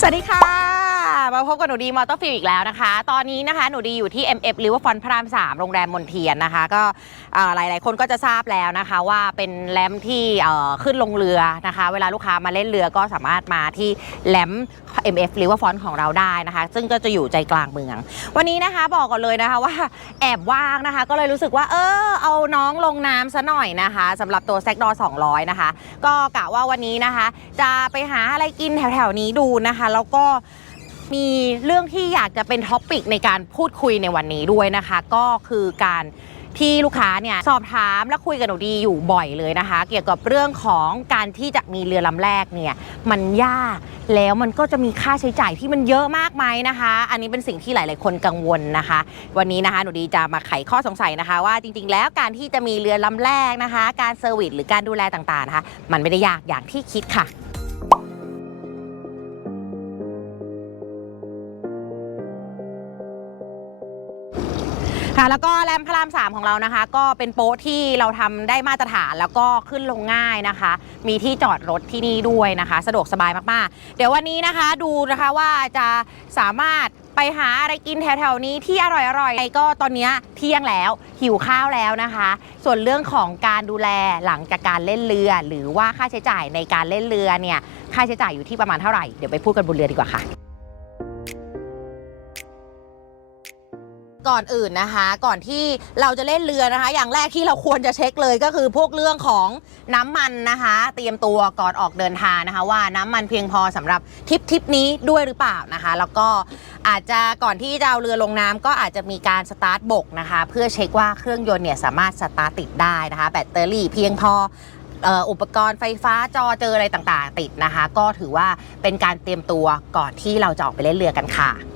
สวัสดีค่ะ พบกับหนูดีมอเตอร์ฟิลอีกแล้วนะคะ ตอนนี้นะคะหนูดีอยู่ที่ MF r i v e r f r o n t พระราม 3 โรงแรมมนเทียนนะคะ ก็หลายๆ คนก็จะทราบแล้วนะคะว่าเป็นแลมที่ขึ้นลงเรือนะคะ เวลาลูกค้ามาเล่นเรือก็สามารถมาที่แลม MF r i v e r f r o n t ของเราได้นะคะ ซึ่งก็จะอยู่ใจกลางเมือง วันนี้นะคะบอกก่อนเลยนะคะว่าแอบว่างนะคะ ก็เลยรู้สึกว่า เออเอาน้องลงน้ำซะหน่อยนะคะสำหรับตัวแซกดอ200 นะคะ ก็กะว่าวันนี้นะคะ จะไปหาอะไรกินแถวๆนี้ดูนะคะ แล้วก็ มีเรื่องที่อยากจะเป็นท็อปปิกในการพูดคุยในวันนี้ด้วยนะคะ ก็คือการที่ลูกค้าเนี่ยสอบถามและคุยกับหนูดีอยู่บ่อยเลยนะคะ เกี่ยวกับเรื่องของการที่จะมีเรือลำแรกเนี่ยมันยากแล้วมันก็จะมีค่าใช้จ่ายที่มันเยอะมากไหมนะคะ อันนี้เป็นสิ่งที่หลาย ๆ คนกังวลนะคะ วันนี้นะคะหนูดีจะมาไขข้อสงสัยนะคะ ว่าจริง ๆ แล้วการที่จะมีเรือลำแรกนะคะ การเซอร์วิสหรือการดูแลต่าง ๆ นะคะ มันไม่ได้ยากอย่างที่คิดค่ะ ค่ะแล้วก็แรมพระรามสามของเรานะคะ ก็เป็นโป๊ะที่เราทำได้มาตรฐานแล้วก็ขึ้นลงง่ายนะคะ มีที่จอดรถที่นี่ด้วยนะคะ สะดวกสบายมากๆ เดี๋ยววันนี้นะคะดูนะคะว่าจะสามารถไปหาอะไรกินแถวๆนี้ที่อร่อยๆก็ตอนนี้เที่ยงแล้วหิวข้าวแล้วนะคะ ส่วนเรื่องของการดูแลหลังจากการเล่นเรือ หรือว่าค่าใช้จ่ายในการเล่นเรือเนี่ยค่าใช้จ่ายอยู่ที่ประมาณเท่าไหร่เดี๋ยวไปพูดกันบนเรือดีกว่าค่ะ ก่อนอื่นนะคะ ก่อนที่เราจะเล่นเรือนะคะ อย่างแรกที่เราควรจะเช็คเลยก็คือพวกเรื่องของน้ำมันนะคะ เตรียมตัวก่อนออกเดินทางนะคะ ว่าน้ำมันเพียงพอสำหรับทริปทริปนี้ด้วยหรือเปล่านะคะ แล้วก็อาจจะก่อนที่จะเอาเรือลงน้ำก็อาจจะมีการสตาร์ทบกนะคะ เพื่อเช็คว่าเครื่องยนต์เนี่ยสามารถสตาร์ทติดได้นะคะ แบตเตอรี่เพียงพอเอ่ออุปกรณ์ไฟฟ้าจอเจออะไรต่างๆ ติดนะคะ ก็ถือว่าเป็นการเตรียมตัวก่อนที่เราจะออกไปเล่นเรือกันค่ะอะ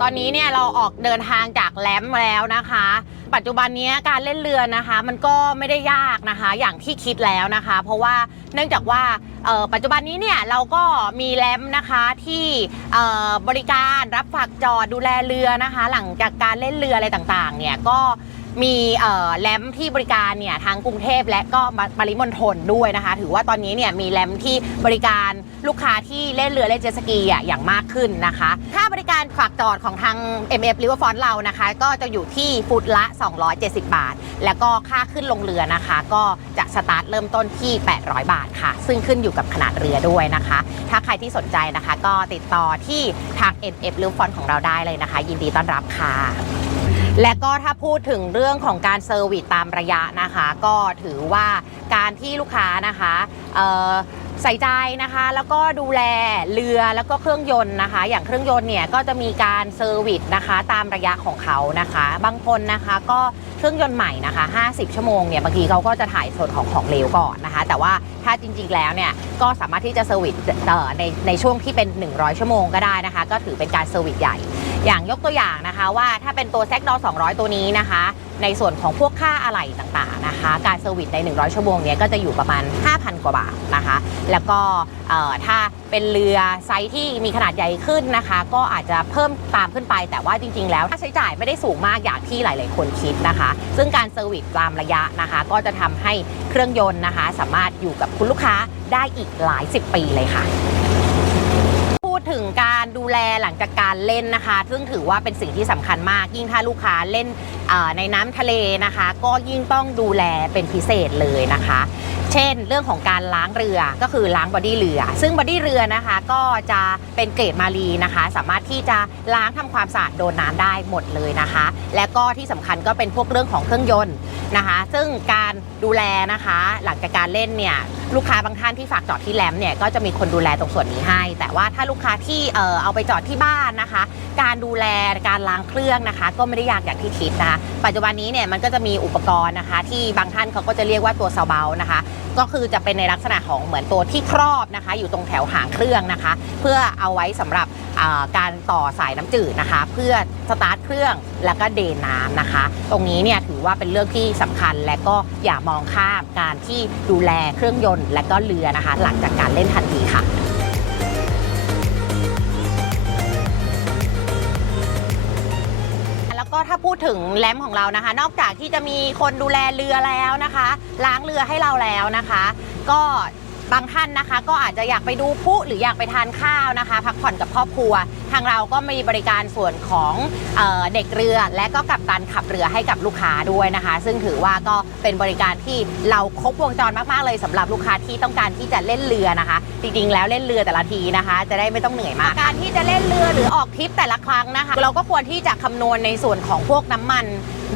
ตอนนี้เนี่ยเราออกเดินทางจากแหลมแล้วนะคะ ปัจจุบันนี้การเล่นเรือนะคะ มันก็ไม่ได้ยากนะคะ อย่างที่คิดแล้วนะคะ เพราะว่าเนื่องจากว่าปัจจุบันนี้เนี่ยเราก็มีแรมนะคะที่บริการรับฝากจอดดูแลเรือนะคะ หลังจากการเล่นเรืออะไรต่างๆ เนี่ยก็ มีแรมที่บริการเนี่ยทางกรุงเทพและก็ปริมณฑลด้วยนะคะ ถือว่าตอนนี้เนี่ยมีแรมที่บริการลูกค้าที่เล่นเรือเล่นเจ็ตสกีอะอย่างมากขึ้นนะคะค่าบริการฝากจอดของทาง MF Riverfront เรานะคะ ก็จะอยู่ที่ฟุตละ 270 บาท แล้วก็ค่าขึ้นลงเรือนะคะ ก็จะสตาร์ทเริ่มต้นที่ 800 บาทค่ะ ซึ่งขึ้นอยู่กับขนาดเรือด้วยนะคะ ถ้าใครที่สนใจนะคะ ก็ติดต่อที่ทาง MF Riverfront ของเราได้เลยนะคะ ยินดีต้อนรับค่ะ และก็ถ้าพูดถึงเรื่องของการเซอร์วิสตามระยะนะคะ ก็ถือว่าการที่ลูกค้านะคะใส่ใจนะคะ แล้วก็ดูแลเรือแล้วก็เครื่องยนต์นะคะ อย่างเครื่องยนต์เนี่ยก็จะมีการเซอร์วิสนะคะ ตามระยะของเขานะคะ บางคนนะคะก็ เครื่องยนต์ใหม่นะคะ 50 ชั่วโมงเนี่ยบางทีเขาก็จะถ่ายส่วนของของเหลวก่อนนะคะ แต่ว่าถ้าจริงๆแล้วเนี่ยก็สามารถที่จะเซอร์วิสเอ่อในในช่วงที่เป็น 100 ชั่วโมงก็ได้นะคะ ก็ถือเป็นการเซอร์วิสใหญ่ อย่างยกตัวอย่างนะคะว่าถ้าเป็นตัวแซกดอ200 ตัวนี้นะคะ ในส่วนของพวกค่าอะไหล่ต่างๆนะคะ การเซอร์วิสใน 100 ชั่วโมงเนี้ยก็จะอยู่ประมาณ 5,000 กว่าบาทนะคะ แล้วก็ถ้าเป็นเรือไซส์ที่มีขนาดใหญ่ขึ้นนะคะ ก็อาจจะเพิ่มตามขึ้นไป แต่ว่าจริง ๆ แล้วค่าใช้จ่ายไม่ได้สูงมากอย่างที่หลาย ๆ คนคิดนะคะซึ่งการเซอร์วิสตามระยะนะคะ ก็จะทำให้เครื่องยนต์นะคะ สามารถอยู่กับคุณลูกค้าได้อีกหลายสิบปีเลยค่ะ ดถึงการดูแลหลังจากการเล่นนะคะ ซึ่งถือว่าเป็นสิ่งที่สำคัญมาก ยิ่งถ้าลูกค้าเล่นในน้ำทะเลนะคะ ก็ยิ่งต้องดูแลเป็นพิเศษเลยนะคะ เช่น เรื่องของการล้างเรือก็คือล้างบอดี้เรือ ซึ่งบอดี้เรือนะคะก็จะเป็นเกรดมารีนะคะ สามารถที่จะล้างทำความสะอาดโดนน้ำได้หมดเลยนะคะ และก็ที่สำคัญก็เป็นพวกเรื่องของเครื่องยนต์นะคะ ซึ่งการดูแลนะคะ หลังจากการเล่นเนี่ยลูกค้าบางท่านที่ฝากจอดที่แรมเนี่ยก็จะมีคนดูแลตรงส่วนนี้ให้ แต่ว่าถ้าลูกค้าที่เออเอาไปจอดที่บ้านนะคะ การดูแลการล้างเครื่องนะคะ ก็ไม่ได้ยากอย่างที่คิดนะคะปัจจุบันนี้เนี่ยมันก็จะมีอุปกรณ์นะคะ ที่บางท่านเขาก็จะเรียกว่าตัวเซาเบลนะคะ ก็คือจะเป็นในลักษณะของเหมือนตัวที่ครอบนะคะ อยู่ตรงแถวหางเครื่องนะคะ เพื่อเอาไว้สำหรับการต่อสายน้ำจืดนะคะ เพื่อสตาร์ทเครื่องแล้วก็เดนน้ำนะคะ ตรงนี้เนี่ยถือว่าเป็นเรื่องที่สำคัญและก็อย่ามองข้ามการที่ดูแลเครื่องยนต์ และก็เรือนะคะ หลังจากการเล่นทันทีค่ะ พูดถึงแรมของเรานะคะ นอกจากที่จะมีคนดูแลเรือแล้วนะคะ ล้างเรือให้เราแล้วนะคะ ก็ บางท่านนะคะ ก็อาจจะอยากไปดูพลุหรืออยากไปทานข้าวนะคะ พักผ่อนกับครอบครัว ทางเราก็มีบริการส่วนของเออเด็กเรือ และก็กับตันขับเรือให้กับลูกค้าด้วยนะคะ ซึ่งถือว่าก็เป็นบริการที่เราครบวงจรมากๆเลยสำหรับลูกค้าที่ต้องการที่จะเล่นเรือนะคะ จริงๆ แล้วเล่นเรือแต่ละทีนะคะ จะได้ไม่ต้องเหนื่อยมากการที่จะเล่นเรือหรือออกทริปแต่ละครั้งนะคะ เราก็ควรที่จะคำนวณในส่วนของพวกน้ำมัน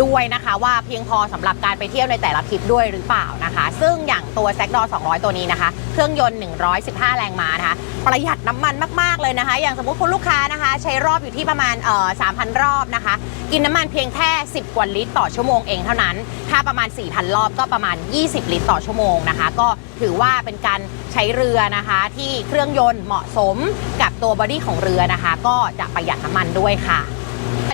ด้วยนะคะว่าเพียงพอสำหรับการไปเที่ยวในแต่ละทริปด้วยหรือเปล่านะคะ ซึ่งอย่างตัวแซกดอ200 ตัวนี้นะคะ เครื่องยนต์ 115 แรงม้านะคะ ประหยัดน้ำมันมาก ๆ เลยนะคะ อย่างสมมติคุณลูกค้านะคะ ใช้รอบอยู่ที่ประมาณเอ่อ3,000 รอบนะคะ กินน้ำมันเพียงแค่ 10 กว่าลิตรต่อชั่วโมงเองเท่านั้น ถ้าประมาณ 4,000 รอบก็ประมาณ 20 ลิตรต่อชั่วโมงนะคะ ก็ถือว่าเป็นการใช้เรือนะคะ ที่เครื่องยนต์เหมาะสมกับตัวบอดี้ของเรือนะคะ ก็จะประหยัดน้ำมันด้วยค่ะ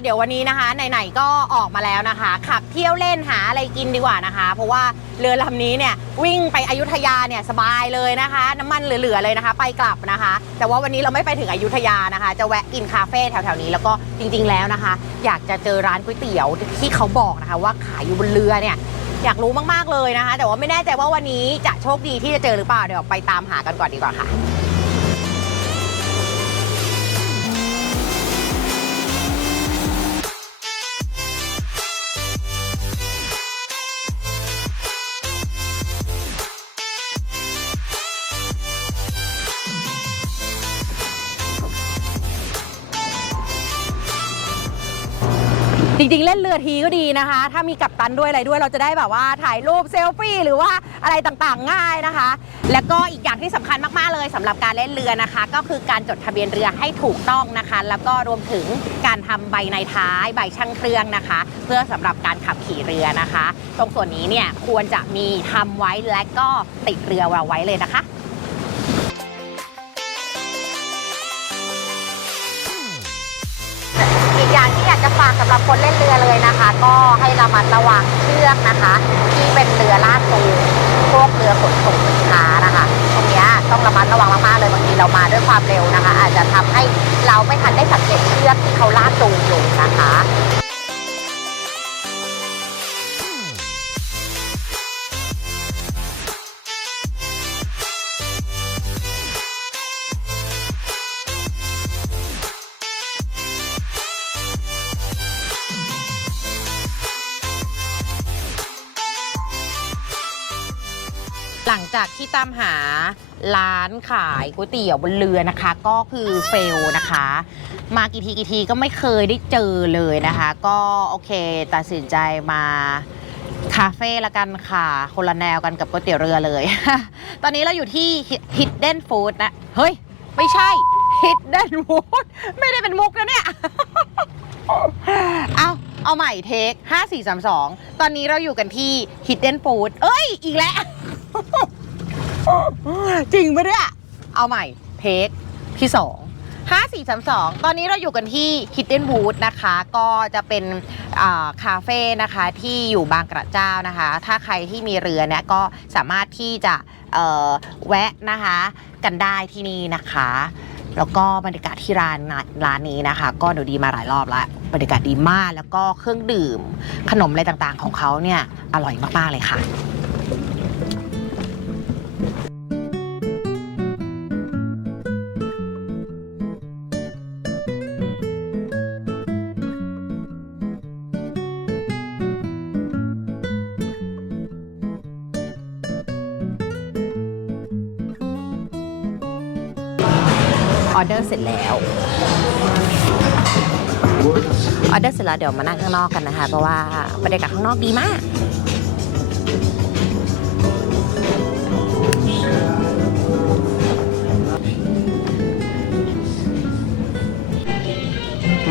เดี๋ยววันนี้นะคะไหนๆก็ออกมาแล้วนะคะ ขับเที่ยวเล่นหาอะไรกินดีกว่านะคะ เพราะว่าเรือลำนี้เนี่ยวิ่งไปอยุธยาเนี่ยสบายเลยนะคะ น้ำมันเหลือๆเลยนะคะ ไปกลับนะคะ แต่ว่าวันนี้เราไม่ไปถึงอยุธยานะคะ จะแวะกินคาเฟ่แถวๆนี้แล้วก็จริงๆแล้วนะคะ อยากจะเจอร้านก๋วยเตี๋ยวที่เขาบอกนะคะ ว่าขายอยู่บนเรือเนี่ยอยากรู้มากๆเลยนะคะ แต่ว่าไม่แน่ใจว่าวันนี้จะโชคดีที่จะเจอหรือเปล่าเดี๋ยวไปตามหากันก่อนดีกว่าค่ะ จริงๆ เล่นเรือทีก็ดีนะคะ ถ้ามีกัปตันด้วยอะไรด้วยเราจะได้แบบว่าถ่ายรูปเซลฟี่หรือว่าอะไรต่างๆ ง่ายนะคะ แล้วก็อีกอย่างที่สำคัญมากๆเลยสำหรับการเล่นเรือนะคะ ก็คือการจดทะเบียนเรือให้ถูกต้องนะคะ แล้วก็รวมถึงการทำใบในท้ายใบช่างเครื่องนะคะ เพื่อสำหรับการขับขี่เรือนะคะ ตรงส่วนนี้เนี่ยควรจะมีทำไว้และก็ติดเรือเราไว้เลยนะคะากจะฝากสำหรับคนเล่นเรือเลยนะคะ ก็ให้ระมัดระวังเชือกนะคะ ที่เป็นเรือลากจูงพวกเรือขนส่งสินค้านะคะตรงนี้ต้องระมัดระวังมากๆเลยบางทีเรามาด้วยความเร็วนะคะ อาจจะทำให้เราไม่ทันได้สังเกตเชือกที่เขาลากจูงอยู่นะคะ จากที่ตามหาร้านขายก๋วยเตี๋ยวบนเรือนะคะ ก็คือเฟลนะคะ มากี่ทีกี่ทีก็ไม่เคยได้เจอเลยนะคะ ก็โอเคตัดสินใจมาคาเฟ่ละกันค่ะ คนละแนวกันกับก๋วยเตี๋ยวเรือเลย ตอนนี้เราอยู่ที่ Hidden Food นะ เฮ้ย ไม่ใช่ Hidden Food ไม่ได้เป็นมุกนะเนี่ย เอาเอาใหม่เทค 5 4 3 2 ตอนนี้เราอยู่กันที่ Hidden Food เอ้ย อีกแล้ว จริงปะเนี่ย เอาใหม่ เทคที่2 5 4 3 2ตอนนี้เราอยู่กันที่ Hidden Wood นะคะ ก็จะเป็นคาเฟ่นะคะที่อยู่บางกระเจ้านะคะ ถ้าใครที่มีเรือเนี่ยก็สามารถที่จะแวะนะคะกันได้ที่นี่นะคะ แล้วก็บรรยากาศที่ร้านร้านนี้นะคะ ก็หนูดีมาหลายรอบแล้วบรรยากาศดีมากแล้วก็เครื่องดื่มขนมอะไรต่างๆของเขาเนี่ยอร่อยมากๆเลยค่ะ ออเดอร์เสร็จแล้วออเดอร์เสร็จแล้วเดี๋ยวมานั่งข้างนอกกันนะคะ เพราะว่าบรรยากาศข้างนอกดีมาก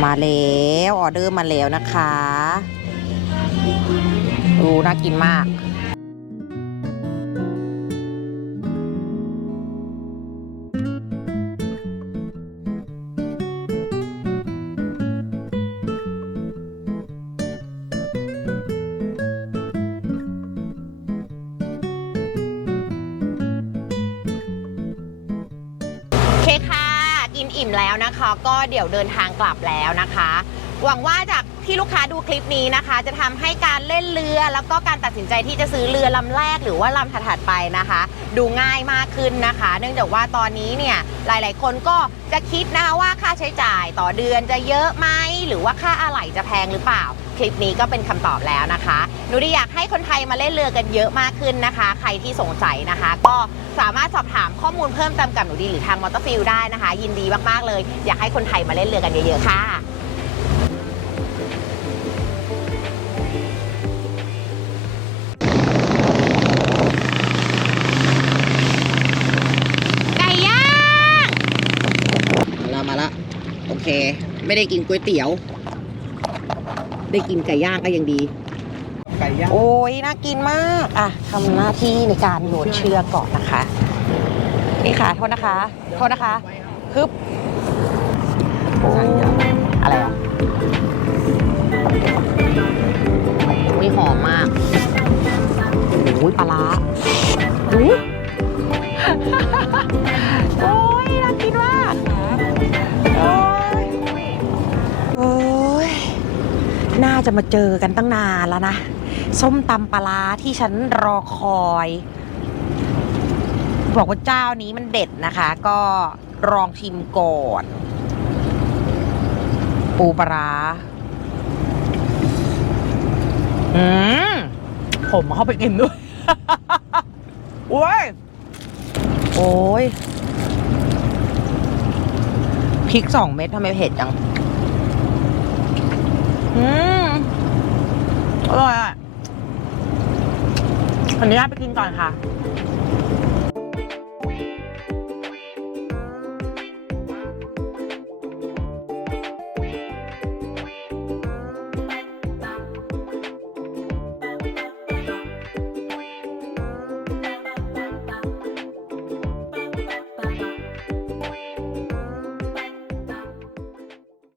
มาแล้วออเดอร์มาแล้วนะคะ ดูน่ากินมาก เคค่ะ กินอิ่มแล้วนะคะ ก็เดี๋ยวเดินทางกลับแล้วนะคะ หวังว่าจากที่ลูกค้าดูคลิปนี้นะคะ จะทำให้การเล่นเรือ แล้วก็การตัดสินใจที่จะซื้อเรือลำแรกหรือว่าลำถัดๆไปนะคะ ดูง่ายมากขึ้นนะคะ เนื่องจากว่าตอนนี้เนี่ยหลาย ๆ คนก็จะคิดนะคะว่าค่าใช้จ่ายต่อเดือนจะเยอะไหมหรือว่าค่าอะไหล่จะแพงหรือเปล่า คลิปนี้ก็เป็นคำตอบแล้วนะคะหนูดีอยากให้คนไทยมาเล่นเรือกันเยอะมากขึ้นนะคะ ใครที่สงสัยนะคะ ก็สามารถสอบถามข้อมูลเพิ่มเติมกับหนูดีหรือทางมอเตอร์ฟิลได้นะคะ ยินดีมากๆเลย อยากให้คนไทยมาเล่นเรือกันเยอะๆค่ะไก่ย่างมาละมาละโอเค ไม่ได้กินก๋วยเตี๋ยว ได้กินไก่ย่างก็ยังดี ไก่ย่างโอ้ยน่ากินมากอะทำหน้าที่ในการโยนเชือกก่อนนะคะ นี่ค่ะโทษนะคะโทษนะคะฮึบโอ้อะไรอะมีหอมมากโอ้ยปลาร้าอุ้ย จะมาเจอกันตั้งนานแล้วนะ ส้มตำปลาที่ฉันรอคอย บอกว่าเจ้านี้มันเด็ดนะคะ ก็ลองชิมก่อน ปูปลาอืมผมเข้าไปกินด้วยโอ้ย โอ้ยพริกสองเม็ดทำไมเผ็ดจัง อืม อร่อยอะขออนุญาตไปกินก่อนค่ะ